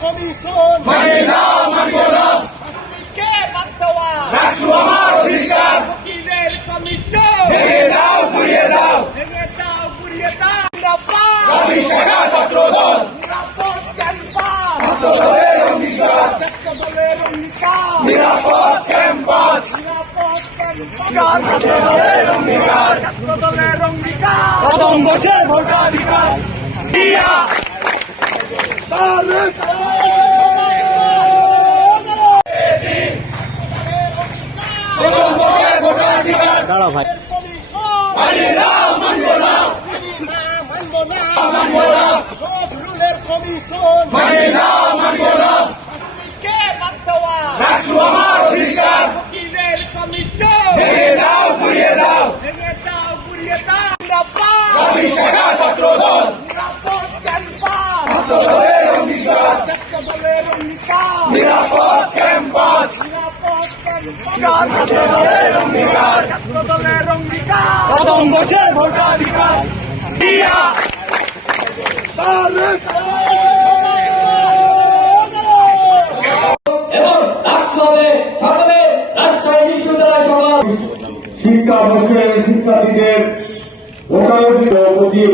Commission মানি না মানব না কে বাদ দেওয়া। রাখছো আমার অধিকার। উকিলের কমিশন। ভেঙে দাও ঘুরিয়ে দাও। ভেঙে দাও গুড়িয়ে দাও। আমি শাখা ছাত্র দল। ক্যাম্পাস। ছাত্রদলের অঙ্গীকার। ছাত্র দলের অঙ্গীকার। নিরাপদ ক্যাম্পাস। ক্যাম্পাস। ছাত্রদলের অঙ্গীকার। ছাত্র দলের অঙ্গীকার। ভোটাধিকার দিয়া এবং বসে ভোটাধিকার কমিশন মানি না মানব না মানব না মানব না নজরুলের কমিশন মানি না মানব না কে বাদ দেওয়া রাখছো আমার অধিকার উকিলের কমিশন ভেঙে দাও ঘুরিয়ে দাও ভেঙে দাও ছাত্র দল নিরাপদ ক্যাম্পাস। শিক্ষা বর্ষের শিক্ষার্থীদের প্রতি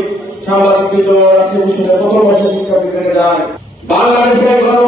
সাংবাদিক রাষ্ট্রীয় শিক্ষার্থীদের যায় বাংলাদেশের গণ